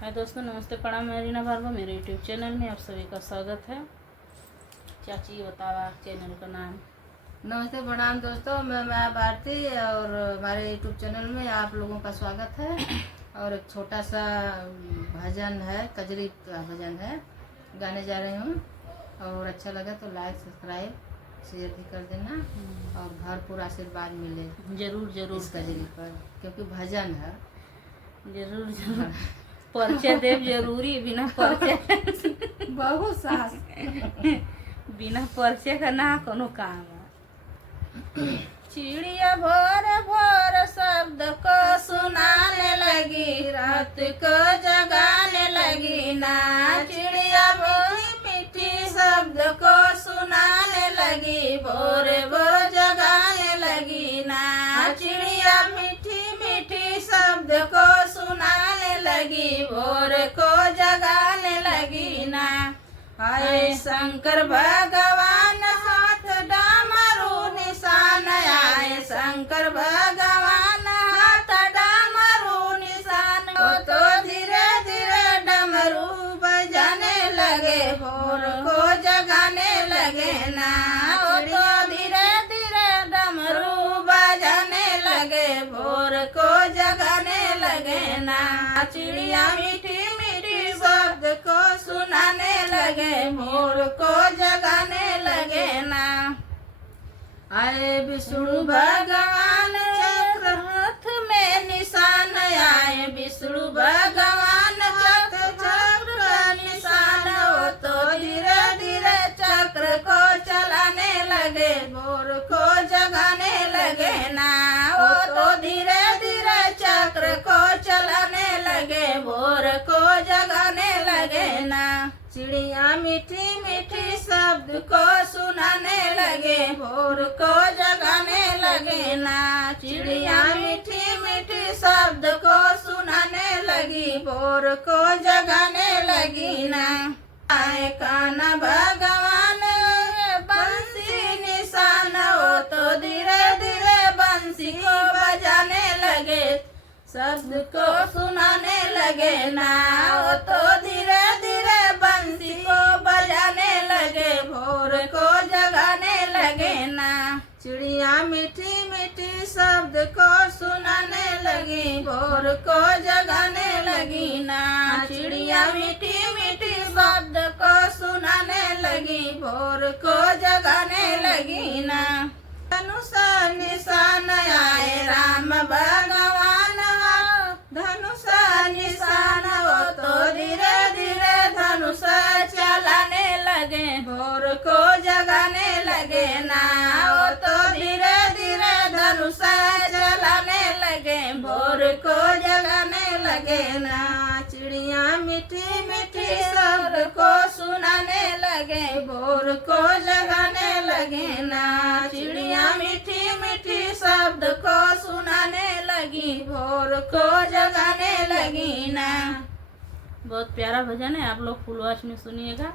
हाय दोस्तों, नमस्ते, प्रणाम। मैं रीना भार्गव, मेरे यूट्यूब चैनल में आप सभी का स्वागत है। चाची बतावा चैनल का नाम। नमस्ते प्रणाम दोस्तों, मैं माया भारती और हमारे यूट्यूब चैनल में आप लोगों का स्वागत है। और एक छोटा सा भजन है, कजरी का भजन है, गाने जा रही हूँ। और अच्छा लगा तो लाइक सब्सक्राइब शेयर भी कर देना और भरपूर आशीर्वाद मिले जरूर जरूर इस कजरी पर, क्योंकि भजन है। जरूर जरूर परिचय देव जरूरी, बिना परिचय बहुत साहस बिना परिचय का ना कोनो काम है। चिड़िया भोर भोर शब्द को सुनाने लगी, रात को जगाने लगी ना। चिड़िया मीठी मीठी शब्द को सुनाने लगी, भोर भोर जगाने लगी ना। चिड़िया मीठी मीठी शब्द को सुनाने लगी, भोर को जगाने लगी ना। हाय शंकर भगवान हाथ डामरू निशान आए, शंकर भगवान हाथ डामरू निशान। वो तो धीरे धीरे डमरू बजाने लगे, भोर को जगाने लगे ना। वो तो धीरे धीरे डमरू बजाने लगे, भोर को जगाने लगे ना। चिड़िया मीठी मीठी शब्द को सुनाने लगे, भोर को जगाने लगे ना। आए विष्णु भगवान चक्र हाथ में निशान आए, विष्णु भगवान चक्र निशान। वो तो धीरे धीरे चक्र को चलाने लगे, भोर को जगाने लगे ना। वो तो धीरे धीरे चक्र को चलाने लगे, भोर को जगाने लगे ना। चिड़िया मीठी मीठी शब्द को सुनाने लगे, भोर को जगाने लगे ना। चिड़िया मीठी मीठी शब्द को सुनाने लगी, भोर को जगाने लगी ना। आए कान्हा भगवान बंसी निशान, वो तो धीरे धीरे बंसी को बजाने लगे, शब्द को सुनाने लगे ना। वो तो धीरे धीरे बंसी को बजाने लगे, भोर को जगाने लगे ना। चिड़िया मीठी मीठी शब्द को सुनाने लगी, भोर को जगाने लगी ना। चिड़िया मीठी मीठी शब्द को सुनाने लगी, भोर को जगाने लगी ना। धनुष निशान आए राम भगवान, धनुष निशान। वो तो धीरे धीरे धनुष चलाने लगे, भोर को जगाने लगे ना। वो तो धीरे धीरे धनुष चलाने लगे, भोर को जगाने लगे ना। चिड़िया मीठी मीठी शब्द को सुनाने लगे, भोर को जगाने लगे ना। चिड़िया मीठी मीठी शब्द को सुनाने लगी, भोर को जगाने लगी ना। बहुत प्यारा भजन है, आप लोग फुल वॉच में सुनिएगा।